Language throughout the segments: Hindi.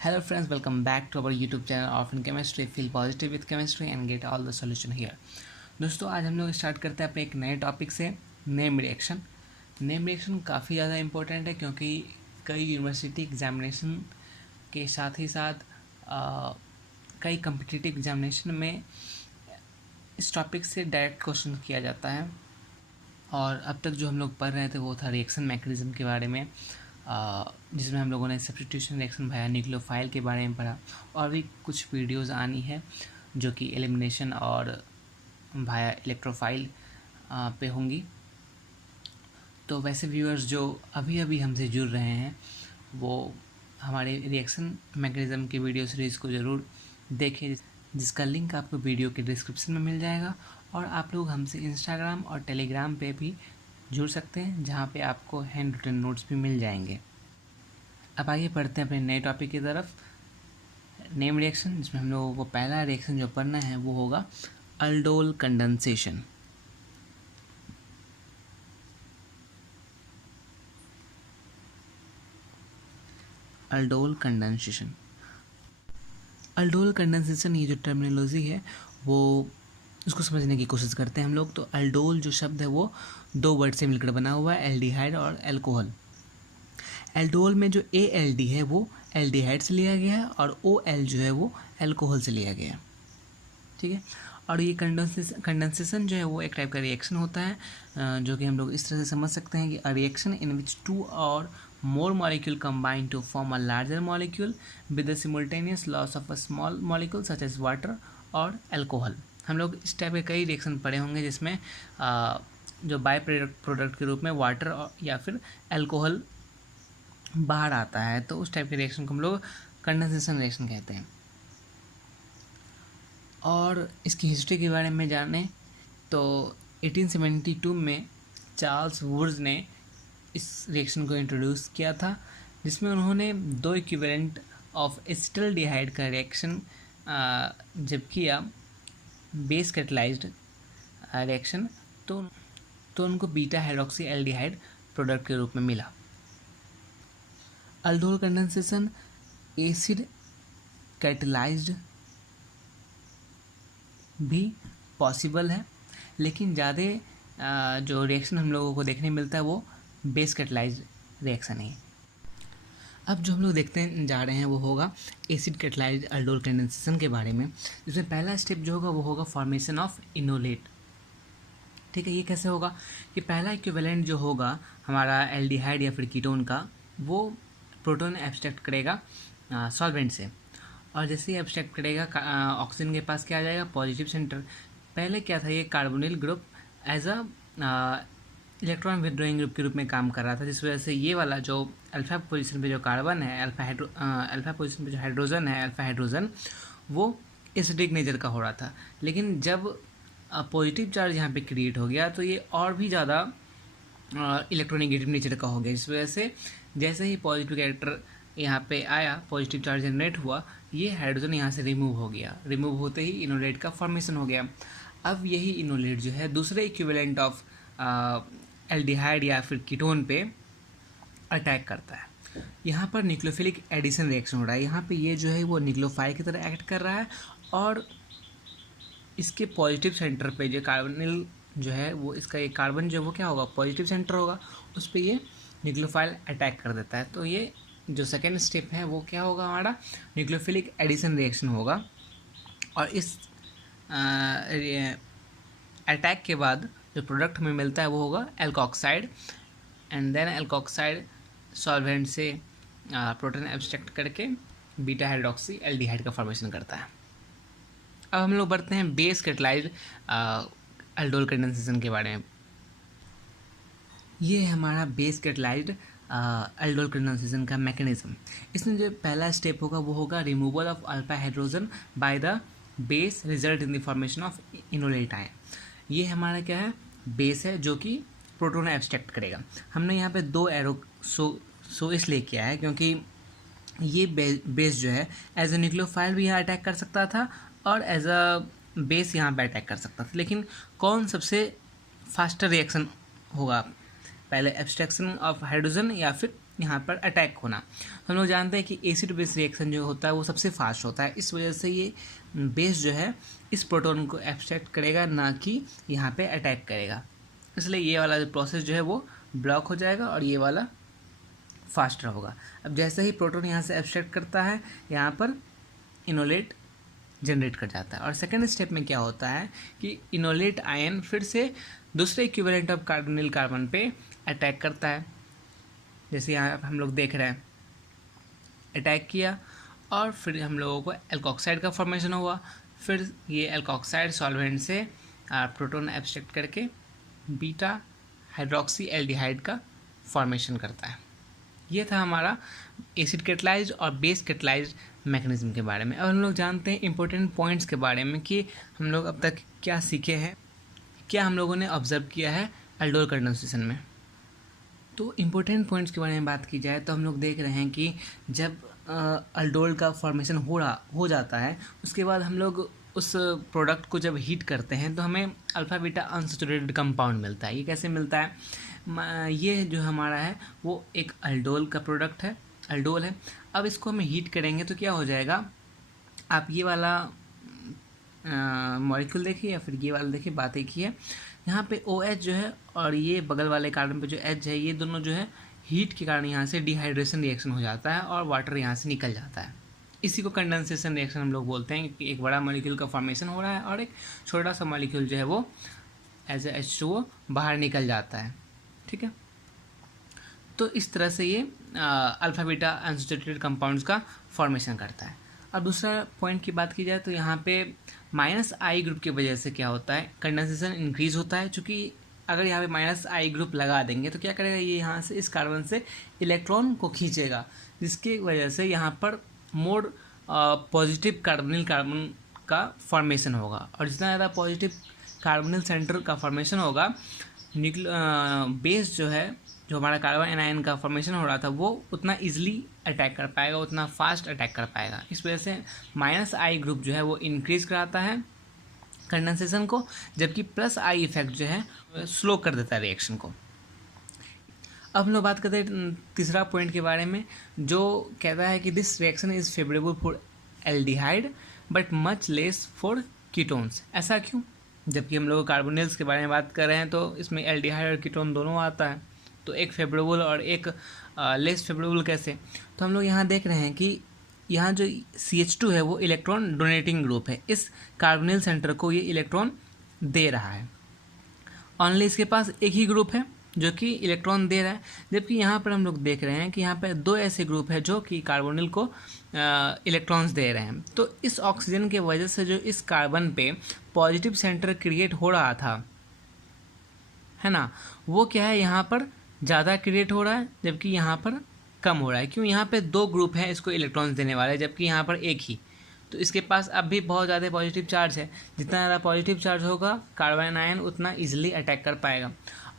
Hello friends, welcome back to our YouTube channel of in chemistry. Feel positive with chemistry and get all the solution here. दोस्तों आज हम लोग स्टार्ट करते हैं अपने एक नए टॉपिक से, नेम रिएक्शन। नेम रिएक्शन काफ़ी ज़्यादा इम्पोर्टेंट है क्योंकि कई यूनिवर्सिटी एग्जामिनेशन के साथ ही साथ कई कम्पिटिटिव एग्जामिनेशन में इस टॉपिक से डायरेक्ट क्वेश्चन किया जाता है। और अब तक जो हम लोग पढ़ रहे थे वो था रिएक्शन मैकेनिज्म के बारे में, जिसमें हम लोगों ने सब्स्टिट्यूशन रिएक्शन भाया न्यूक्लियोफाइल के बारे में पढ़ा। और भी कुछ वीडियोज़ आनी है जो कि एलिमिनेशन और भाया इलेक्ट्रोफाइल पे होंगी। तो वैसे व्यूअर्स जो अभी अभी हमसे जुड़ रहे हैं वो हमारे रिएक्शन मैकेनिज्म की वीडियो सीरीज़ को ज़रूर देखें, जिसका लिंक आपको वीडियो के डिस्क्रिप्शन में मिल जाएगा। और आप लोग हमसे इंस्टाग्राम और टेलीग्राम पे भी जुड़ सकते हैं, जहाँ पे आपको हैंड रिटन नोट्स भी मिल जाएंगे। अब आइए पढ़ते हैं अपने नए टॉपिक की तरफ, नेम रिएक्शन, जिसमें हम लोगों को पहला रिएक्शन जो पढ़ना है वो होगा aldol condensation. Aldol condensation aldol condensation ये जो टर्मिनोलॉजी है वो उसको समझने की कोशिश करते हैं हम लोग। तो अल्डोल जो शब्द है वो दो वर्ड से मिलकर बना हुआ है, एल्डिहाइड और एल्कोहल। एल्डोल में जो ALD है वो एल्डिहाइड से लिया गया है और OL जो है वो एल्कोहल से लिया गया है, ठीक है। और ये कंडेंसेशन जो है वो एक टाइप का रिएक्शन होता है, जो कि हम लोग इस तरह से समझ सकते हैं कि अ रिएक्शन इन विच 2 और more molecule combine to form a larger molecule with the simultaneous loss of a small molecule such as water और alcohol। हम लोग इस टाइप के कई रिएक्शन पढ़े होंगे जिसमें जो बाय प्रोडक्ट के रूप में वाटर या फिर अल्कोहल बाहर आता है, तो उस टाइप के रिएक्शन को हम लोग कंडेंसेशन रिएक्शन कहते हैं। और इसकी हिस्ट्री के बारे में जाने तो 1872 में चार्ल्स वुड्स ने इस रिएक्शन को इंट्रोड्यूस किया था, जिसमें उन्होंने दो इक्विवेलेंट ऑफ एसिटल्डिहाइड का रिएक्शन जब किया, बेस कैटलाइज्ड रिएक्शन, तो उनको बीटा हाइड्रोक्सी एल्डिहाइड प्रोडक्ट के रूप में मिला। अल्डोल कंडेंसेशन एसिड कैटलाइज्ड भी पॉसिबल है, लेकिन ज़्यादा जो रिएक्शन हम लोगों को देखने मिलता है वो बेस कैटलाइज्ड रिएक्शन है। अब जो हम लोग देखते जा रहे हैं वो होगा एसिड कैटलाइज्ड अल्डोल कंडेंसेशन के बारे में, जिसमें पहला स्टेप जो होगा वो होगा फॉर्मेशन ऑफ इनोलेट, ठीक है। ये कैसे होगा कि पहला इक्विवेलेंट जो होगा हमारा एल्डिहाइड या फिर कीटोन का, वो प्रोटॉन एब्स्ट्रैक्ट करेगा सॉल्वेंट से, और जैसे ही एब्स्ट्रैक्ट करेगा ऑक्सीजन के पास क्या आ जाएगा, पॉजिटिव सेंटर। पहले क्या था, ये carbonyl group as a electron withdrawing group के रूप में काम कर रहा था, जिस वजह से ये वाला जो अल्फा पोजीशन पे जो कार्बन है, अल्फा पोजीशन पे जो हाइड्रोजन है, अल्फा हाइड्रोजन, वो एसिडिक नेचर का हो रहा था। लेकिन जब पॉजिटिव चार्ज यहाँ पे क्रिएट हो गया तो ये और भी ज़्यादा इलेक्ट्रोनेगेटिव नेचर का हो गया, जिस वजह से जैसे ही पॉजिटिव कैरेक्टर यहाँ पे आया, पॉजिटिव चार्ज जनरेट हुआ, ये हाइड्रोजन यहाँ से रिमूव हो गया। रिमूव होते ही इनोलेट का फॉर्मेशन हो गया। अब यही इनोलेट जो है दूसरे इक्विवेलेंट ऑफ एल्डिहाइड या फिर कीटोन पे अटैक करता है। यहाँ पर न्यूक्लियोफिलिक एडिशन रिएक्शन हो रहा है। यहाँ पे ये जो है वो न्यूक्लियोफाइल की तरह एक्ट कर रहा है, और इसके पॉजिटिव सेंटर पे जो कार्बनिल जो है वो, इसका ये कार्बन जो वो क्या होगा, पॉजिटिव सेंटर होगा, उस पर ये न्यूक्लियोफाइल अटैक कर देता है। तो ये जो सेकेंड स्टेप है वो क्या होगा, हमारा न्यूक्लियोफिलिक एडिशन रिएक्शन होगा। और इस अटैक के बाद जो प्रोडक्ट हमें मिलता है वो होगा alkoxide, and then alkoxide solvent से प्रोटॉन एब्स्ट्रैक्ट करके बीटा हाइड्रोक्सी एल्डिहाइड का फॉर्मेशन करता है। अब हम लोग बढ़ते हैं बेस कैटलाइज्ड अल्डोल कंडेंसेशन के बारे में। ये है हमारा बेस कैटलाइज्ड अल्डोल कंडेंसेशन का मैकेनिज्म। इसमें जो पहला स्टेप होगा वो होगा removal of alpha hydrogen by the base result in the formation of enolate ion. ये हमारा क्या है, बेस है जो कि प्रोटॉन एब्स्ट्रैक्ट करेगा। हमने यहाँ पे दो एरो सो इसलिए किया है क्योंकि ये बेस जो है एज ए न्यूक्लियोफाइल भी यहाँ अटैक कर सकता था और एज अ बेस यहाँ पे अटैक कर सकता था। लेकिन कौन सबसे फास्टर रिएक्शन होगा, पहले एब्स्ट्रैक्शन ऑफ हाइड्रोजन या फिर यहाँ पर अटैक होना। हम लोग जानते हैं कि एसिड बेस रिएक्शन जो होता है वो सबसे फास्ट होता है, इस वजह से ये बेस जो है इस प्रोटॉन को एब्स्ट्रैक्ट करेगा, ना कि यहाँ पे अटैक करेगा। इसलिए ये वाला प्रोसेस जो है वो ब्लॉक हो जाएगा और ये वाला फास्टर होगा। अब जैसे ही प्रोटॉन यहाँ से एब्स्ट्रैक्ट करता है, यहाँ पर इनोलेट जनरेट कर जाता है। और सेकेंड स्टेप में क्या होता है कि इनोलेट आयन फिर से दूसरे इक्विवेलेंट ऑफ कार्बोनिल कार्बन पे अटैक करता है। जैसे यहाँ हम लोग देख रहे हैं, अटैक किया और फिर हम लोगों को एल्कोक्साइड का फॉर्मेशन हुआ। फिर ये एल्कोक्साइड सॉल्वेंट से प्रोटॉन एब्स्ट्रैक्ट करके बीटा हाइड्रोक्सी एल्डिहाइड का फॉर्मेशन करता है। ये था हमारा एसिड कैटलाइज्ड और बेस कैटलाइज्ड मैकेनिज्म के बारे में। अब हम लोग जानते हैं इंपॉर्टेंट पॉइंट्स के बारे में कि हम लोग अब तक क्या सीखे हैं, क्या हम लोगों ने ऑब्जर्व किया है अल्डोल कंडेंसेशन में। तो इम्पोर्टेंट पॉइंट्स के बारे में बात की जाए तो हम लोग देख रहे हैं कि जब अल्डोल का फॉर्मेशन हो जाता है, उसके बाद हम लोग उस प्रोडक्ट को जब हीट करते हैं तो हमें अल्फ़ा बीटा अनसैचुरेटेड कंपाउंड मिलता है। ये कैसे मिलता है? ये जो हमारा है वो एक अल्डोल का प्रोडक्ट है, अल्डोल है। अब इसको हम हीट करेंगे तो क्या हो जाएगा, आप ये वाला मॉलिक्यूल देखिए या फिर ये वाला देखिए, बात एक ही है। यहाँ पे OH जो है और ये बगल वाले कार्बन पे जो H है, ये दोनों जो है हीट के कारण यहाँ से डिहाइड्रेशन रिएक्शन हो जाता है और वाटर यहाँ से निकल जाता है। इसी को कंडेंसेशन रिएक्शन हम लोग बोलते हैं कि एक बड़ा मॉलिक्यूल का फॉर्मेशन हो रहा है और एक छोटा सा मॉलिक्यूल जो है वो एज ए H2O बाहर निकल जाता है। ठीक है, तो इस तरह से ये अल्फ़ा बीटा अनसैचुरेटेड कंपाउंड्स का फॉर्मेशन करता है। अब दूसरा पॉइंट की बात की जाए तो यहाँ पे -I ग्रुप की वजह से क्या होता है, कंडेंसेशन इंक्रीज होता है। चूँकि अगर यहाँ पे -I ग्रुप लगा देंगे तो क्या करेगा, ये यहाँ से इस कार्बन से इलेक्ट्रॉन को खींचेगा, जिसकी वजह से यहाँ पर मोर पॉजिटिव कार्बोनिल कार्बन का फॉर्मेशन होगा। और जितना ज़्यादा पॉजिटिव कार्बोनिल सेंटर का फॉर्मेशन होगा, बेस जो है, जो हमारा कार्बन एनायन का फॉर्मेशन हो रहा था, वो उतना इजीली अटैक कर पाएगा, उतना फास्ट अटैक कर पाएगा। इस वजह से -I ग्रुप जो है वो इंक्रीज कराता है कंडेंसेशन को, जबकि +I इफेक्ट जो है स्लो कर देता है रिएक्शन को। अब हम लोग बात करते हैं तीसरा पॉइंट के बारे में, जो कहता है कि this reaction is favourable for aldehyde but much less for ketones. ऐसा क्यों? जबकि हम लोग कार्बोनिल्स के बारे में बात कर रहे हैं तो इसमें एल्डिहाइड और कीटोन दोनों आता है, तो एक फेवरेबल और एक लेस फेवरेबल कैसे? तो हम लोग यहाँ देख रहे हैं कि यहाँ जो CH2 है वो इलेक्ट्रॉन डोनेटिंग ग्रुप है, इस कार्बोनिल सेंटर को ये इलेक्ट्रॉन दे रहा है। ओनली इसके पास एक ही ग्रुप है जो कि इलेक्ट्रॉन दे रहा है, जबकि यहाँ पर हम लोग देख रहे हैं कि यहाँ पर 2 ऐसे ग्रुप है जो कि कार्बोनिल को इलेक्ट्रॉन्स दे रहे हैं। तो इस ऑक्सीजन के वजह से जो इस कार्बन पे पॉजिटिव सेंटर क्रिएट हो रहा था, है ना, वो क्या है, यहाँ पर ज़्यादा क्रिएट हो रहा है, जबकि यहाँ पर कम हो रहा है। क्यों? यहाँ पे 2 ग्रुप हैं इसको इलेक्ट्रॉन्स देने वाले, जबकि यहाँ पर एक ही। तो इसके पास अब भी बहुत ज़्यादा पॉजिटिव चार्ज है। जितना ज़्यादा पॉजिटिव चार्ज होगा कार्बन आयन उतना इजीली अटैक कर पाएगा।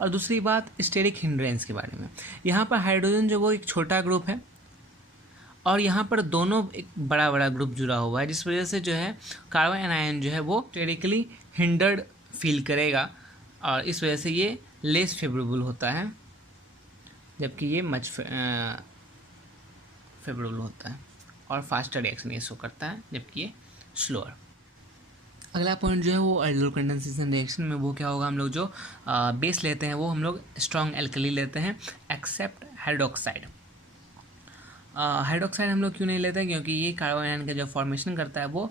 और दूसरी बात स्टेरिक हिंड्रेंस के बारे में, यहाँ पर हाइड्रोजन जो वो एक छोटा ग्रुप है और यहाँ पर दोनों एक बड़ा बड़ा ग्रुप जुड़ा हुआ है, जिस वजह से जो है कार्बन आयन जो है वो स्टेरिकली हिंडर्ड फील करेगा और इस वजह से ये लेस फेवरेबल होता है, जबकि ये मच फेवरेबल होता है और फास्टर रिएक्शन ये शो करता है, जबकि ये स्लोअर। अगला पॉइंट जो है वो अल्डोल कंडेंसेशन रिएक्शन में वो क्या होगा, हम लोग जो बेस लेते हैं वो हम लोग स्ट्रॉन्ग एल्कली लेते हैं एक्सेप्ट हाइड्रोक्साइड। हाइड्रोक्साइड हम लोग क्यों नहीं लेते हैं? क्योंकि ये कार्बन आयन का जो फॉर्मेशन करता है वो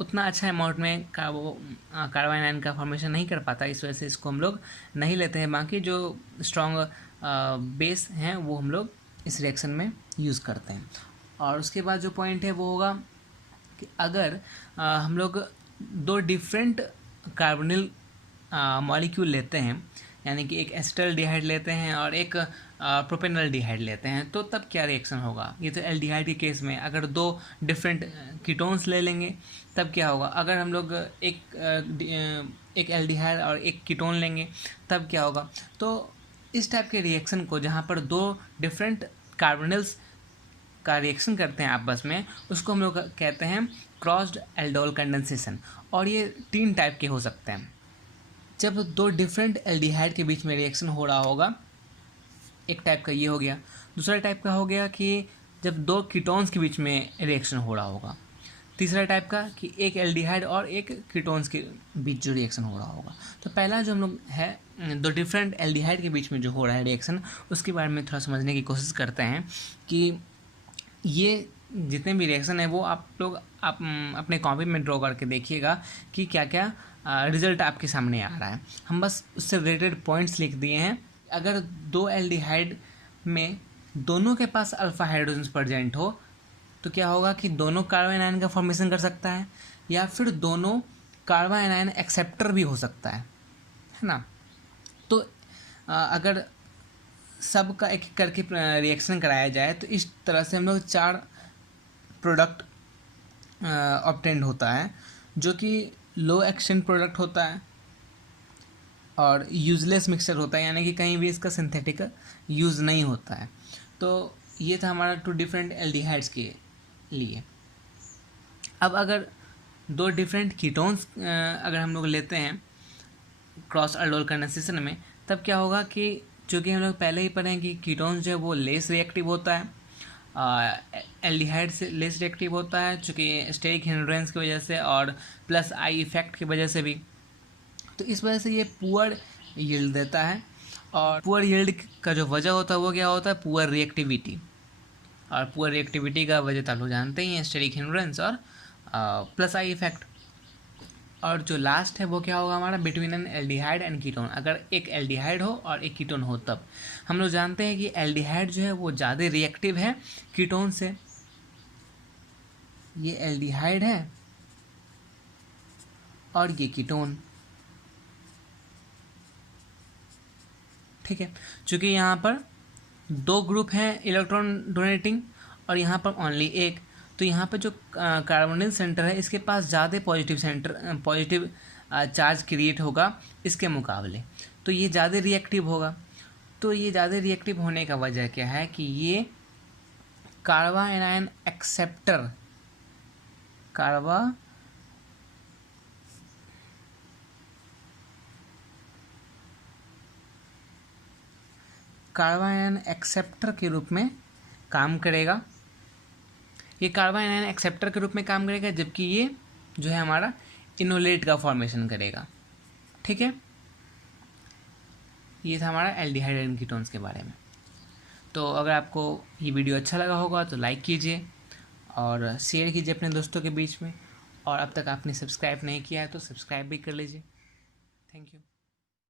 उतना अच्छा अमाउंट में कार्बन आयन का फॉर्मेशन नहीं कर पाता, इस वजह से इसको हम लोग नहीं लेते हैं। बाकी जो स्ट्रॉन्ग बेस हैं वो हम लोग इस रिएक्शन में यूज़ करते हैं। और उसके बाद जो पॉइंट है वो होगा कि अगर हम लोग 2 डिफरेंट कार्बोनिल मॉलिक्यूल लेते हैं, यानी कि एक एसिटाल्डिहाइड लेते हैं और एक प्रोपेनॉल्डिहाइड लेते हैं, तो तब क्या रिएक्शन होगा? ये तो एल्डिहाइड के केस में। अगर 2 डिफरेंट कीटोन्स ले लेंगे तब क्या होगा? अगर हम लोग एक एल्डिहाइड और एक कीटोन लेंगे तब क्या होगा? तो इस टाइप के रिएक्शन को, जहाँ पर 2 डिफरेंट कार्बोनिल्स का रिएक्शन करते हैं आपस में, उसको हम लोग कहते हैं क्रॉस्ड एल्डोल कंडेंसेशन। और ये 3 टाइप के हो सकते हैं। जब 2 डिफरेंट एल्डिहाइड के बीच में रिएक्शन हो रहा होगा, एक टाइप का ये हो गया। दूसरा टाइप का हो गया कि जब दो कीटोन्स के बीच में रिएक्शन हो रहा होगा। तीसरा टाइप का कि एक एल्डिहाइड और एक कीटोन्स के बीच जो रिएक्शन हो रहा होगा। तो पहला जो हम लोग है दो डिफरेंट एल्डिहाइड के बीच में जो हो रहा है रिएक्शन, उसके बारे में थोड़ा समझने की कोशिश करते हैं कि ये जितने भी रिएक्शन है वो आप लोग अपने कॉपी में ड्रॉ करके देखिएगा कि क्या क्या रिजल्ट आपके सामने आ रहा है। हम बस उससे रिलेटेड पॉइंट्स लिख दिए हैं। अगर दो एल्डिहाइड में दोनों के पास अल्फा हाइड्रोजन प्रेजेंट हो तो क्या होगा कि दोनों कार्बन आयन का फॉर्मेशन कर सकता है, या फिर दोनों कार्बन आयन एक्सेप्टर भी हो सकता है ना। तो अगर सब का एक एक करके रिएक्शन कराया जाए तो इस तरह से हम लोग 4 प्रोडक्ट ऑब्टेंड होता है, जो कि लो एक्सचेंज प्रोडक्ट होता है और यूजलेस मिक्सचर होता है, यानी कि कहीं भी इसका सिंथेटिक यूज़ नहीं होता है। तो ये था हमारा 2 डिफरेंट एल्डिहाइड्स के लिए। अब अगर 2 डिफरेंट कीटोन्स अगर हम लोग लेते हैं क्रॉस अल्डोल कंडेंसेशन में, तब क्या होगा कि चूँकि हम लोग पहले ही पढ़े हैं कि कीटोन्स जो है वो लेस रिएक्टिव होता है, एल्डिहाइड से लेस रिएक्टिव होता है चूँकि स्टेरिक हिंड्रेंस की वजह से और प्लस आई इफेक्ट की वजह से भी। तो इस वजह से ये पुअर यील्ड देता है, और पुअर यील्ड का जो वजह होता है वो क्या होता है, पुअर रिएक्टिविटी। और पुअर रिएक्टिविटी का वजह तो लोग जानते ही हैं, स्टेरिक हिंड्रेंस और प्लस आई इफेक्ट। और जो लास्ट है वो क्या होगा हमारा, between N aldehyde and ketone. अगर एक एल्डिहाइड हो और एक कीटोन हो तब हम लोग जानते हैं कि एल्डिहाइड जो है वो ज़्यादा रिएक्टिव है कीटोन से। ये एल्डिहाइड है और ये कीटोन, ठीक है। चूँकि यहाँ पर 2 ग्रुप हैं इलेक्ट्रॉन डोनेटिंग और यहाँ पर ओनली एक, तो यहाँ पर जो कार्बोनिल सेंटर है इसके पास ज़्यादा पॉजिटिव चार्ज क्रिएट होगा इसके मुकाबले, तो ये ज़्यादा रिएक्टिव होगा। तो ये ज़्यादा रिएक्टिव होने का वजह क्या है कि ये carbon ion acceptor carbon ion acceptor के रूप में काम करेगा। ये कार्बन आयन एक्सेप्टर के रूप में काम करेगा, जबकि ये जो है हमारा इनोलेट का फॉर्मेशन करेगा, ठीक है। ये था हमारा एल्डिहाइड एंड कीटोन्स के बारे में। तो अगर आपको ये वीडियो अच्छा लगा होगा तो लाइक कीजिए और शेयर कीजिए अपने दोस्तों के बीच में, और अब तक आपने सब्सक्राइब नहीं किया है तो सब्सक्राइब भी कर लीजिए। Thank you.